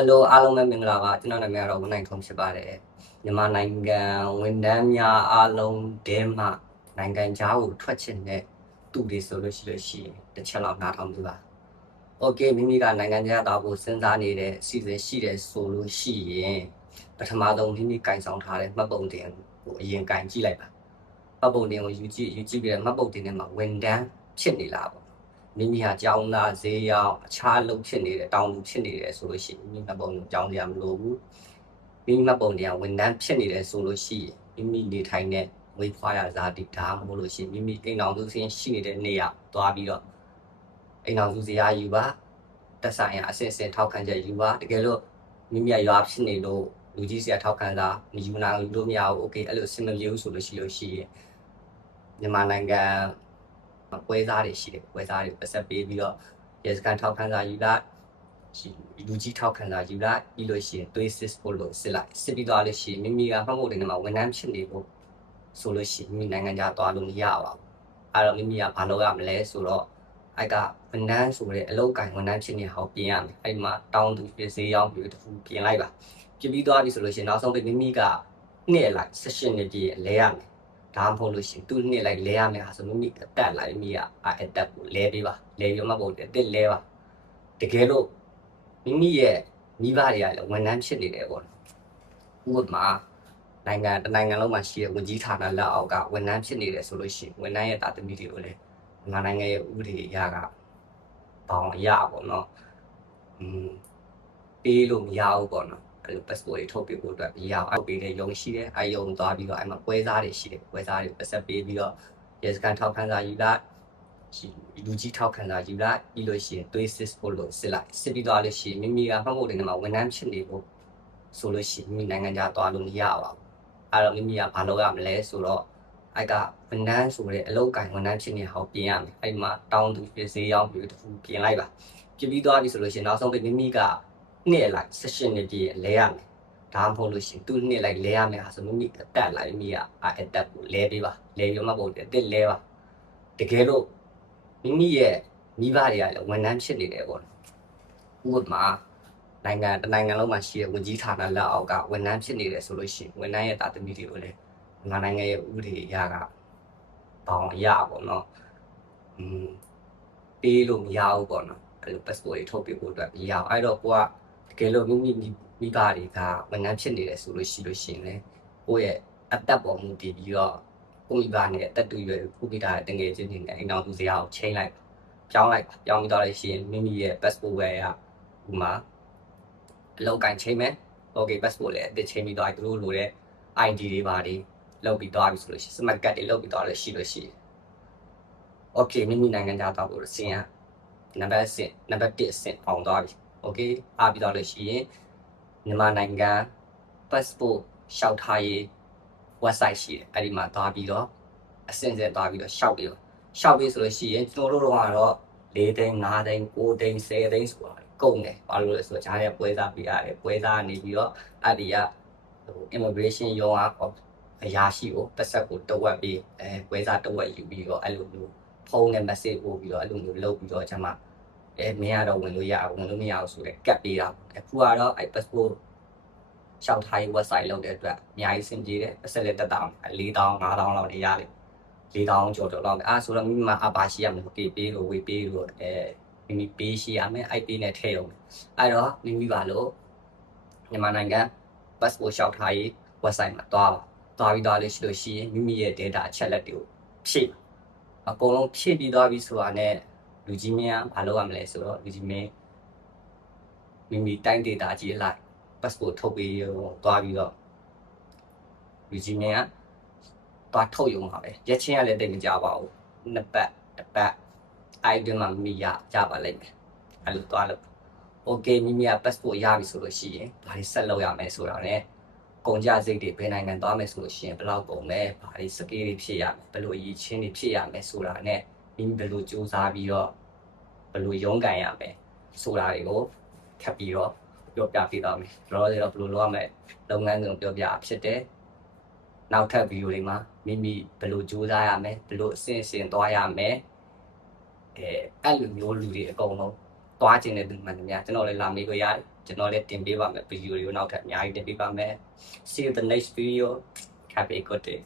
Hello အားလုံးပဲမင်္ဂလာပါကျွန်တော်နာမည်ကတော့ဝန်နိုင်ထုံးဖြစ်ပါတယ်မြန်မာနိုင်ငံဝန်ထမ်းများအားလုံးတဲမှနိုင်ငံခြားကိုထွက်ချင်တဲ့သူတွေဆိုလို့ရှိရင်တစ်ချက်လောက်နားထောင်ကြပါ Okay မိမိကနိုင်ငံခြားသားကိုစဉ်းစားနေတဲ့အစီအစဉ်ရှိတယ်ဆိုလို့ရှိရင်ပထမဆုံးမိမိကင်ဆောင်ထားတဲ့မှတ်ပုံတင်ကိုအရင်ကင်ကြည့်လိုက်ပါမှတ်ပုံတင်ကိုယူကြည့်ပြီးတော့မှတ်ပုံတင်ထဲမှာဝန်ထမ်းဖြစ်နေလားပေါ့မိမိဟာကြောင်းသားဈေးရောက်အခြားလုပ်ဖြစ်နေတဲ့တောင်းလူဖြစ်နေတယ်ဆိုလို့ရှိရင်မိမိမှတ်ပုံတင်ကြောင်းရမလို့ဘူးမိမိမှတ်ပုံတင်ကဝန်ထမ်းဖြစ်နေတယ်ဆိုလို့ရှိရင်မိမိနေထိုင်တဲ့ဝေးဖွားရဇာတိဒါမှမဟုတ်လို့ရှိရင်မိမိအိမ်တော်စုစင်းရှိနေတဲ့နေရာသွားပြီးတော့အိမ်တော်စုစရာယူပါတက်ဆိုင်ရာအစစ်အစစ်ထောက်ခံချက်ယူပါတကယ်လို့မိမိရွာဖြစ်နေလို့လူကြီးစရာထောက်ခံတာမယူနိုင်လို့မရဘူး Okay အဲ့လိုအဆင်မပြေဘူးဆိုလို့ရှိရင်မြန်မာနိုင်ငံပွဲစားတွေရှိတယ်ပွဲစားတွေပတ်သက်ပြီးတော့ရဲစခန်းထောက်ခံစာယူလိုက်လူကြီးထောက်ခံစာယူလိုက်ပြီးလို့ရှိရင်သွေးစစ်ဖို့လို့စစ်လိုက်စစ်ပြီးတော့လို့ရှိရင်မိမိကမှတ်ဖို့တင်မှာဝန်ထမ်းဖြစ်နေဖို့ဆိုလို့ရှိရင်မိနိုင်ငံခြားသွားလို့မရပါဘူးအဲ့တော့မိမိကဘာလုပ်ရမလဲဆိုတော့အဲ့ကဝန်ထမ်းဆိုတဲ့အလုပ်ကိုင်ဝန်ထမ်းဖြစ်နေဟောပြင်ရမယ်အဲ့မှာတောင်းသူပြည်စေးရောက်ပြီးတခုပြင်လိုက်ပါပြင်ပြီးသွားပြီဆိုလို့ရှိရင်နောက်ဆုံးမိမိကနှစ်လိုက်16နှစ်ပြည့်လဲရမယ်ဒါမှမဟုတ်လို့ရှိရင်သူ့နှစ်လိုက်လဲရမယ်ဟာဆိုမိမိအတက်လိုက်မိရအတက်ကိုလဲပေးပါလဲပြီးမှပုံတက်လဲပါတကယ်လို့မိမိရဲ့မိဘတွေကလည်းဝန်ထမ်းဖြစ်နေတယ်ပေါ့ဥပမာနိုင်ငံတနိုင်ငံလုံးမှာရှိတဲ့ဝန်ကြီးဌာနလက်အောက်ကဝန်ထမ်းဖြစ်နေတယ်ဆိုလို့ရှိရင်ဝန်ထမ်းရဲ့တာသမီတွေကိုလည်းမြန်မာနိုင်ငံရဲ့ဥပဒေအရကပေါင်းအရပေါ့နော်ပေးလို့မရဘူးပေါ့နော်အဲ့လို passport တွေထုတ်ပေးဖို့အတွက်မရအောင်အောက်ပေးတဲ့ရုံရှိတယ်အဲရုံသွားပြီးတော့အဲ့မှာပွဲစားတွေရှိတယ်ပွဲစားတွေပတ်သက်ပေးပြီးတော့ရဲစခန်းထောက်ခံစာယူလိုက်လူကြီးထောက်ခံစာယူလိုက်ပြီးလို့ရှိရင်သွေးစစ်ဖို့လို့စစ်လိုက်စစ်ပြီးသွားလို့ရှိရင်မိမိကမှတ်ဖို့တင်မှာဝန်ထမ်းဖြစ်နေဖို့ဆိုလို့ရှိရင်မိနိုင်ငံခြားသွားလို့မရပါဘူးအဲ့တော့မိမိကဘာလုပ်ရမလဲဆိုတော့အဲ့ကဝန်ထမ်းဆိုတဲ့အလုပ်ကိုင်ဝန်ထမ်းဖြစ်နေဟောပြင်ရမယ်အဲ့မှာတောင်းသူပြည်စေးရောက်ပြီးတခုပြင်လိုက်ပါပြင်ပြီးသွားပြီဆိုလို့ရှိရင်နောက်ဆုံးမိမိကနှစ်လိုက်16နှစ်ပြည့်လဲရမယ်ဒါမှမဟုတ်လို့ရှိရင်သူ့နှစ်လိုက်လဲရမယ်ဟာဆိုမိမိအတက်လိုက်မိရအတက်ကိုလဲပေးပါလဲပြီးမှပုံတက်လဲပါတကယ်လို့မိမိရဲ့မိဘတွေကလည်းဝန်ထမ်းဖြစ်နေတယ်ပေါ့ဥပမာနိုင်ငံတနိုင်ငံလုံးမှာရှိတဲ့ဝန်ကြီးဌာနလက်အောက်ကဝန်ထမ်းဖြစ်နေတယ်ဆိုလို့ရှိရင်ဝန်ထမ်းရဲ့တာသမီတွေကိုလည်းမြန်မာနိုင်ငံရဲ့ဥပဒေအရကပေါင်းအရပေါ့နော်ပေးလို့မရဘူးပေါ့နော်အဲ့လို passport တွေထုတ်ပေးဖို့အတွက်မရအောင်အဲ့တော့ကိုကတကယ်လို့မိဘတွေကဝန်ထမ်းဖြစ်နေတယ်ဆိုလို့ရှိရင်လည်းကိုယ့်ရဲ့အသက်ပေါ်မူတည်ပြီးတော့ကိုမိဘနဲ့အသက်တူရွယ်ကိုမိသားတငယ်ချင်းတွေနဲ့အိမ်တော်သူစရာကိုချိန်လိုက်ပြောင်းပြီးတော့လို့ရှိရင်မိမိရဲ့ passport ဝယ်ရဥမာအလောက်ကန်ချိန်မယ် okay passport လည်းအသစ်ချိန်ပြီးတော့သူတို့လိုတဲ့ ID တွေပါတွေလောက်ပြီးသွားပြီဆိုလို့ရှိရင် smart card တွေလောက်ပြီးသွားလို့ရှိရင် okay မိမိနိုင်ငံခြားသွားဖို့စင်ရနံပါတ်1အဆင့်အောင်သွားပြီ okay အားပြီးတော့လို့ရှိရင်မြန်မာနိုင်ငံ passport ရှောက်ထားရေး website ရှိတယ်အဲ့ဒီမှာသွားပြီးတော့အဆင့်သွားပြီးတော့ရှောက်ပြီးဆိုလို့ရှိရင်ကျွန်တော်တို့ကတော့4သိန်း5သိန်း9သိန်း10သိန်းဆိုတာကုန်တယ်ဘာလို့လဲဆိုတော့ဂျားရဲ့ပွဲစားပြရတယ်ပွဲစားကနေပြီးတော့အဲ့ဒီကimmigration ရောအရာရှိကိုပတ်သက်ကိုတဝက်ပြီးပွဲစားတဝက်ယူပြီးတော့အဲ့လိုမျိုးဖုန်းနဲ့ message ပို့ပြီးတော့အဲ့လိုမျိုးလုပ်ပြီးတော့ကျွန်မမင်းကတော့ဝင်လို့ရအောင်ဝင်လို့မရအောင်ဆိုတော့ကတ်ပေးတာအခုကတော့အဲ့ passport ရှောက်ထားရေး website လုပ်တဲ့အတွက်အများကြီးစင်ပြေတယ်အဆက်လက်တက်တာ4000 5000လောက်နေရတယ်4000ကျော်တော့လောက်ဆိုတော့မိမအပါရှိရမယ်ကေပေးလို့ဝေပေးလို့မိမိပေးရှိရမယ်အဲ့ပေးနဲ့ထည့်အောင်အဲ့တော့မိမိပါလို့မြန်မာနိုင်ငံ passport ရှောက်ထားရေး website မှာသွားပြီးတော့လို့ရှိလို့ရှိရင်မိမိရဲ့ data အချက်လက်တွေကိုဖြည့်အကုန်လုံးဖြည့်ပြီးသွားပြီဆိုတာနဲ့လူကြီးမင်းကဘာလုပ်ရမလဲဆိုတော့လူကြီးမင်းမိမိတိုင်း data ကြီးလိုက် passport ထုတ်ပြီးတော့သွားပြီးတော့လူကြီးမင်းကသွားထုတ်ရုံပါပဲရက်ချင်းကလည်းတိတ်မကြပါဘူးနှစ်ပတ်တစ်ပတ်အဲ့ဒီမှာမိရပါလိမ့်မယ်အဲ့လိုသွားလို့ okay မိမိက passport ရပြီဆိုလို့ရှိရင်ဘာတွေဆက်လုပ်ရမလဲဆိုတာနဲ့ကုန်ကြစိတ်တွေဘယ်နိုင်ငံသွားမယ်ဆိုလို့ရှိရင်ဘယ်လောက်ကုန်လဲဘာတွေစကေးတွေဖြစ်ရမယ်ဘယ်လိုအရေးချင်းတွေဖြစ်ရမယ်ဆိုတာနဲ့မိမိဘယ်လိုစူးစမ်းပြီးတော့ဘယ်လိုရုန်းကန်ရမယ်ဆိုတာတွေကိုခက်ပြီးတော့ပြောပြပေးသွားမယ်တော့ဘယ်လိုလုပ်ရမလဲလုပ်ငန်းစဉ်ပြောပြဖြစ်တယ်နောက်ထပ်ဗီဒီယိုတွေမှာမိမိဘယ်လိုစူးစမ်းရမယ်ဘယ်လိုအဆင့်သွားရမယ်အဲ့လိုမျိုးလူတွေအကုန်လုံးသွားခြင်းတဲ့သူမှန်တယ်များကျွန်တော်လည်းလာမေးလို့ရတယ် ကျွန်တော်လည်းတင်ပေးပါမယ်ဗီဒီယိုတွေကိုနောက်ထပ်အများကြီးတင်ပေးပါမယ် see you the next video have a good day